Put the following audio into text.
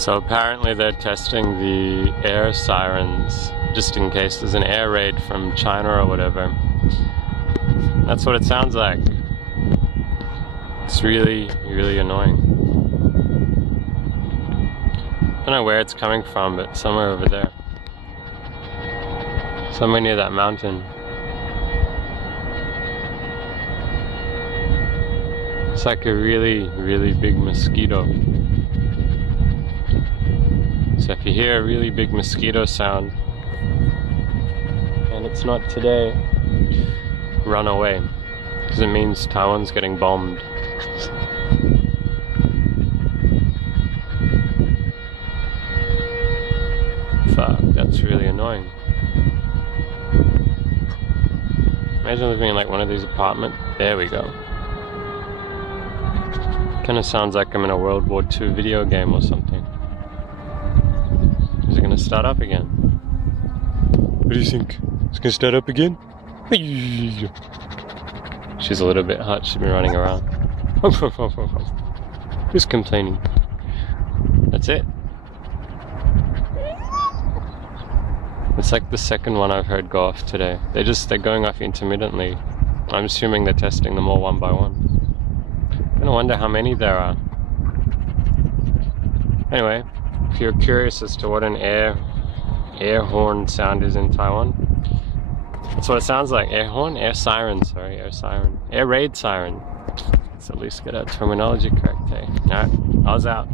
So apparently they're testing the air sirens just in case there's an air raid from China or whatever. That's what it sounds like. It's really, really annoying. I don't know where it's coming from, but somewhere over there. Somewhere near that mountain. It's like a really, really big mosquito. So if you hear a really big mosquito sound, and it's not today, run away. Because it means Taiwan's getting bombed. Fuck, that's really annoying. Imagine living in like one of these apartments. There we go. Kinda sounds like I'm in a World War II video game or something. Is it gonna start up again? What do you think? It's gonna start up again? She's a little bit hot, she's been running around. Just complaining. That's it. It's like the second one I've heard go off today. They're going off intermittently. I'm assuming they're testing them all one by one. I'm gonna wonder how many there are. Anyway, if you're curious as to what an air horn sound is in Taiwan, that's what it sounds like. Air horn? Air siren, sorry, air siren. Air raid siren. Let's at least get our terminology correct, hey? Alright, I was out.